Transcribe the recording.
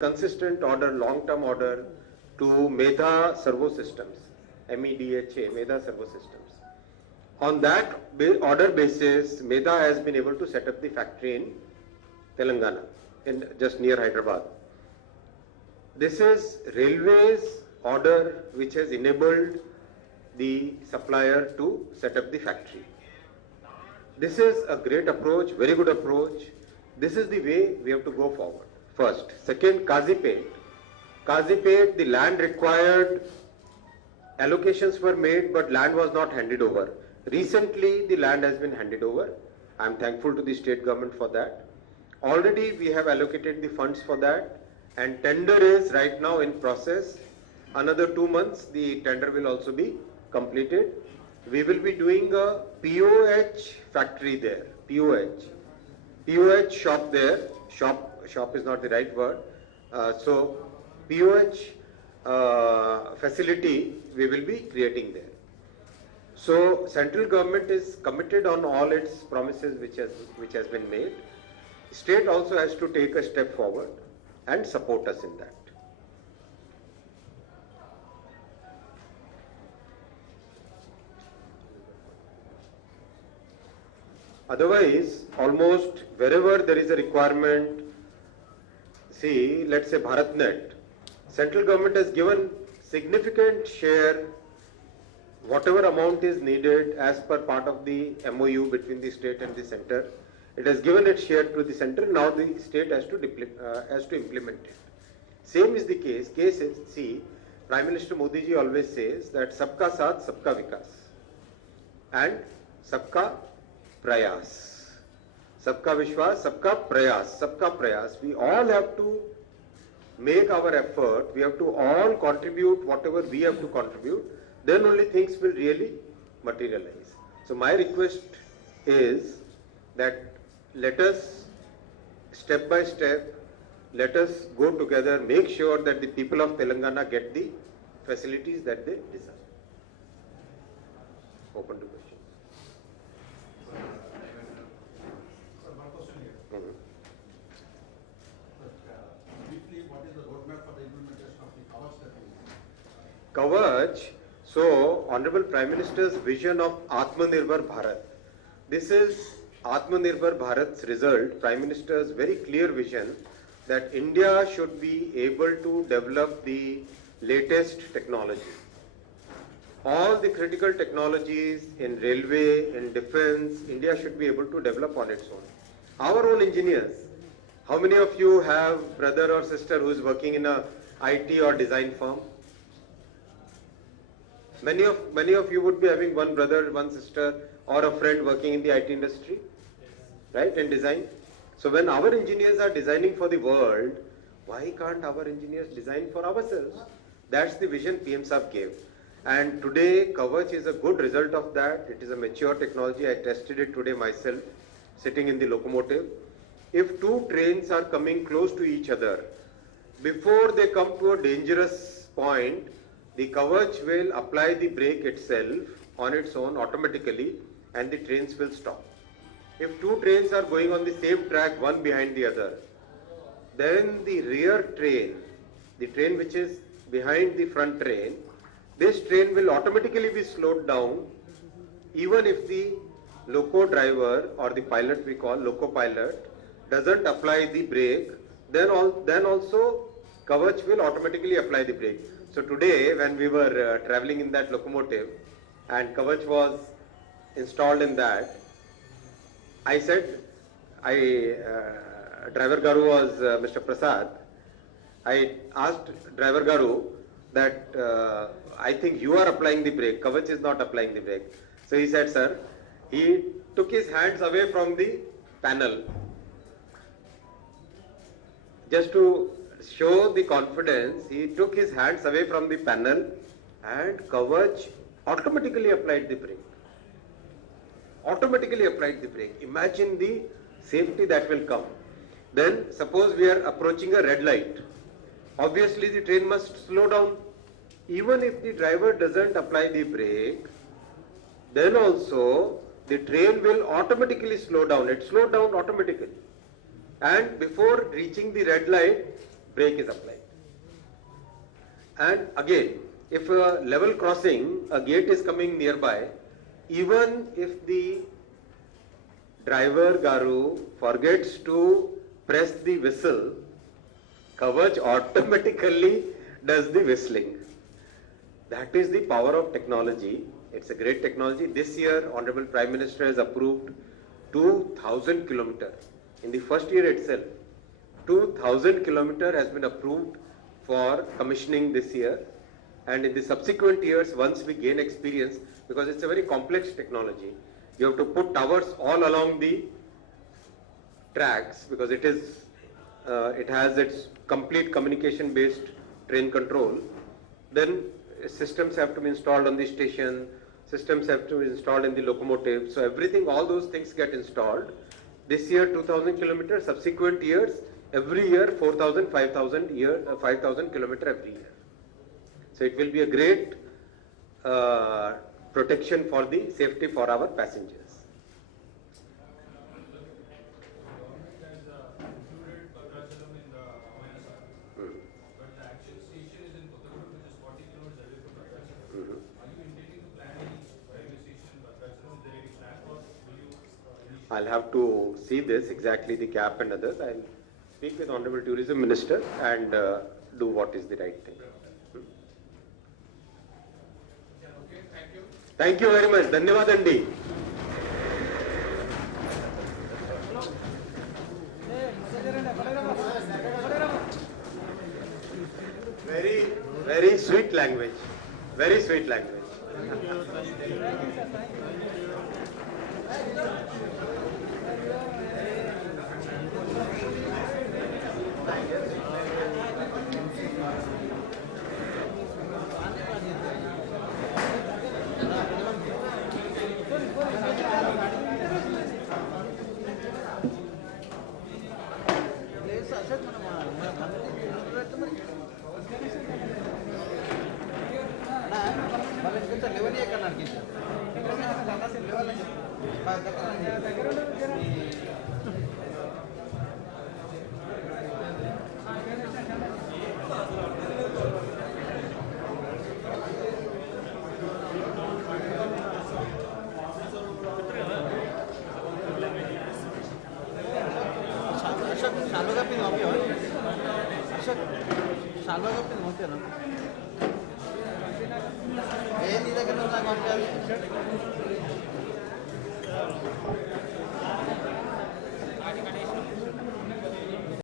consistent order, long-term order to Medha Servo Systems, MEDHA, Medha Servo Systems. On that order basis, Medha has been able to set up the factory in Telangana, in just near Hyderabad. This is Railways order which has enabled the supplier to set up the factory. This is a great approach, very good approach. This is the way we have to go forward. First. Second, Kazipet. Kazipet, the land required, allocations were made, but land was not handed over. Recently, the land has been handed over. I am thankful to the state government for that. Already we have allocated the funds for that, and tender is right now in process. Another 2 months, the tender will also be completed. We will be doing a POH factory there, POH shop there. Shop is not the right word. So POH facility we will be creating there. So central government is committed on all its promises which has been made. State also has to take a step forward and support us in that. Otherwise, almost wherever there is a requirement, see, let's say BharatNet, central government has given significant share, whatever amount is needed as per part of the MOU between the state and the center. It has given its share to the center. Now the state has to implement it. Same is the case. Case is, see, Prime Minister Modi ji always says that Sabka Saath, Sabka Vikas, and Sabka Prayas. Sabka Vishwas, Sabka Prayas, Sabka Prayas. We all have to make our effort. We have to all contribute whatever we have to contribute. Then only things will really materialize. So my request is that let us step by step, let us go together, make sure that the people of Telangana get the facilities that they deserve. Open to questions. Sir, one question here. Briefly, what is the roadmap for the implementation of the Kavach that Kavach, so Honorable Prime Minister's vision of Atmanirbhar Bharat. This is Atmanirbhar Bharat's result, Prime Minister's very clear vision that India should be able to develop the latest technology. All the critical technologies in railway, in defense, India should be able to develop on its own. Our own engineers, how many of you have brother or sister who is working in a IT or design firm? Many of you would be having one brother, one sister, or a friend working in the IT industry, right, in design. So when our engineers are designing for the world, why can't our engineers design for ourselves? That's the vision PM Saab gave. And today, Kavach is a good result of that. It is a mature technology. I tested it today myself, sitting in the locomotive. If two trains are coming close to each other, before they come to a dangerous point, the Kavach will apply the brake itself on its own automatically, and the trains will stop. If two trains are going on the same track, one behind the other, then the rear train, the train which is behind the front train, this train will automatically be slowed down even if the loco driver or the pilot we call loco pilot doesn't apply the brake, then also Kavach will automatically apply the brake. So today when we were traveling in that locomotive and Kavach was installed in that, I said, driver Garu was Mr. Prasad. I asked driver Garu that I think you are applying the brake, Kavach is not applying the brake. So he said, sir, he took his hands away from the panel just to show the confidence. He took his hands away from the panel and Kavach automatically applied the brake. Automatically applied the brake. Imagine the safety that will come. Then suppose we are approaching a red light. Obviously the train must slow down. Even if the driver doesn't apply the brake, then also the train will automatically slow down. It slowed down automatically. And before reaching the red light, brake is applied. And again, if a level crossing, a gate is coming nearby, even if the driver Garu forgets to press the whistle, Kavach automatically does the whistling. That is the power of technology. It's a great technology. This year, Honorable Prime Minister has approved 2,000 kilometers. In the first year itself, 2,000 kilometers has been approved for commissioning this year. And in the subsequent years, once we gain experience, because it's a very complex technology, you have to put towers all along the tracks, because it has its complete communication-based train control. Then systems have to be installed on the station, systems have to be installed in the locomotive. So everything, all those things get installed. This year 2,000 kilometers, subsequent years, every year 4,000, 5,000 kilometers every year. So it will be a great protection for the safety for our passengers. I'll have to see this, exactly the gap and others. I'll speak with Honorable Tourism Minister and do what is the right thing. Okay, thank you. Thank you very much. Dhanyavad Andi. Very, very sweet language. Very sweet language.